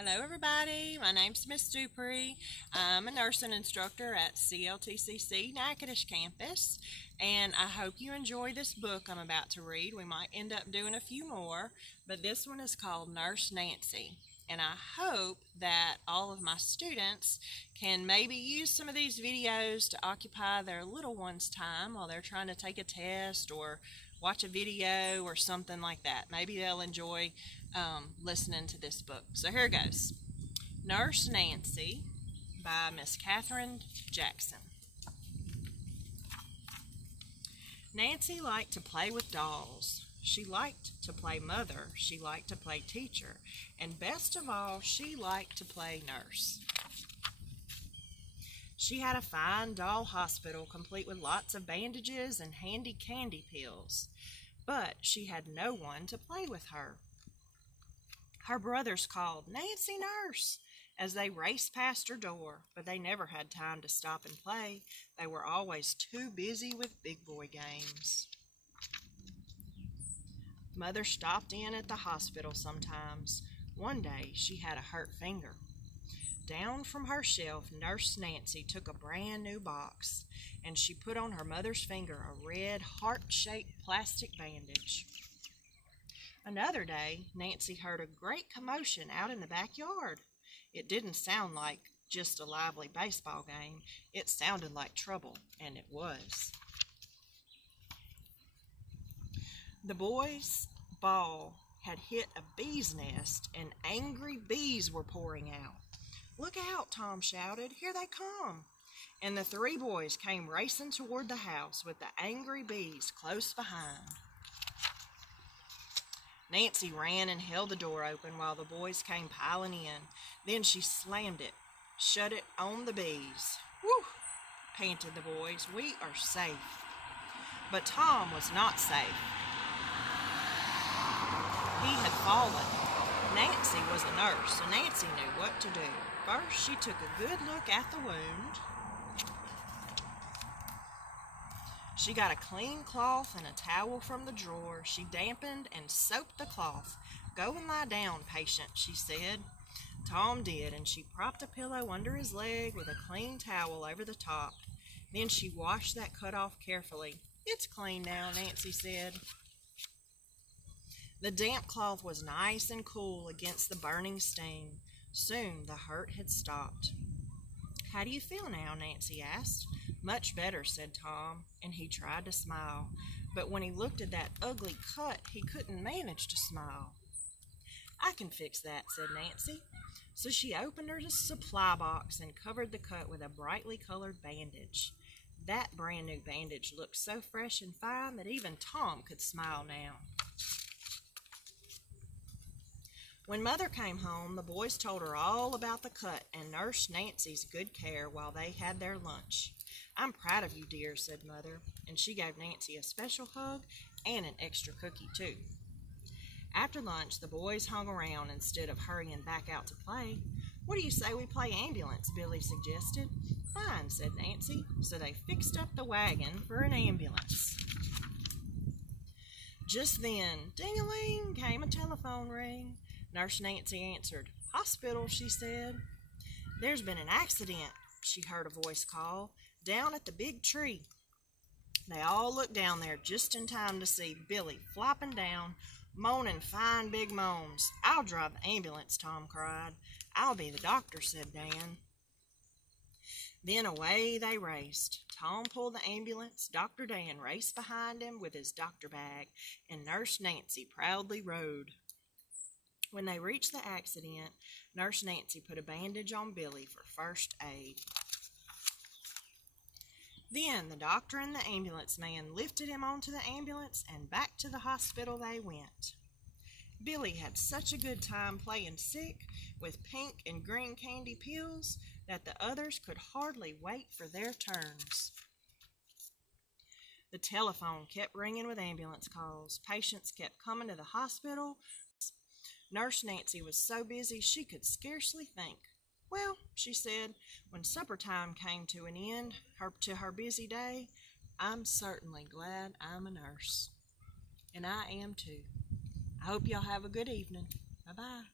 Hello everybody, my name's Miss Dupree. I'm a nursing instructor at CLTCC Natchitoches campus, and I hope you enjoy this book I'm about to read. We might end up doing a few more, but this one is called Nurse Nancy. And I hope that all of my students can maybe use some of these videos to occupy their little ones' time while they're trying to take a test or watch a video or something like that. Maybe they'll enjoy listening to this book. So here it goes. Nurse Nancy by Miss Catherine Jackson. Nancy liked to play with dolls. She liked to play mother. She liked to play teacher. And best of all, she liked to play nurse. She had a fine doll hospital complete with lots of bandages and handy candy pills. But she had no one to play with her. Her brothers called, "Nancy Nurse," as they raced past her door, but they never had time to stop and play. They were always too busy with big boy games. Mother stopped in at the hospital sometimes. One day she had a hurt finger. Down from her shelf, Nurse Nancy took a brand new box, and she put on her mother's finger a red heart-shaped plastic bandage. Another day, Nancy heard a great commotion out in the backyard. It didn't sound like just a lively baseball game. It sounded like trouble, and it was. The boys' ball had hit a bee's nest, and angry bees were pouring out. "Look out," Tom shouted. "Here they come." And the three boys came racing toward the house with the angry bees close behind. Nancy ran and held the door open while the boys came piling in. Then she slammed it, shut it on the bees. "Whew," panted the boys. "We are safe." But Tom was not safe. He had fallen. Nancy was a nurse, so Nancy knew what to do. First, she took a good look at the wound. She got a clean cloth and a towel from the drawer. She dampened and soaped the cloth. "Go and lie down, patient," she said. Tom did, and she propped a pillow under his leg with a clean towel over the top. Then she washed that cut off carefully. "It's clean now," Nancy said. The damp cloth was nice and cool against the burning sting. Soon the hurt had stopped. "How do you feel now?" Nancy asked. "Much better," said Tom, and he tried to smile. But when he looked at that ugly cut, he couldn't manage to smile. "I can fix that," said Nancy. So she opened her supply box and covered the cut with a brightly colored bandage. That brand new bandage looked so fresh and fine that even Tom could smile now. When Mother came home, the boys told her all about the cut and Nurse Nancy's good care while they had their lunch. "I'm proud of you, dear," said Mother, and she gave Nancy a special hug and an extra cookie, too. After lunch, the boys hung around instead of hurrying back out to play. "What do you say we play ambulance?" Billy suggested. "Fine," said Nancy, so they fixed up the wagon for an ambulance. Just then, ding-a-ling, came a telephone ring. Nurse Nancy answered. "Hospital," she said. "There's been an accident," she heard a voice call, "down at the big tree." They all looked down there just in time to see Billy flopping down, moaning fine big moans. "I'll drive the ambulance," Tom cried. "I'll be the doctor," said Dan. Then away they raced. Tom pulled the ambulance, Dr. Dan raced behind him with his doctor bag, and Nurse Nancy proudly rode. When they reached the accident, Nurse Nancy put a bandage on Billy for first aid. Then the doctor and the ambulance man lifted him onto the ambulance, and back to the hospital they went. Billy had such a good time playing sick with pink and green candy pills that the others could hardly wait for their turns. The telephone kept ringing with ambulance calls. Patients kept coming to the hospital. Nurse Nancy was so busy she could scarcely think. "Well," she said, when supper time came to an end to her busy day, "I'm certainly glad I'm a nurse." And I am too. I hope y'all have a good evening. Bye-bye.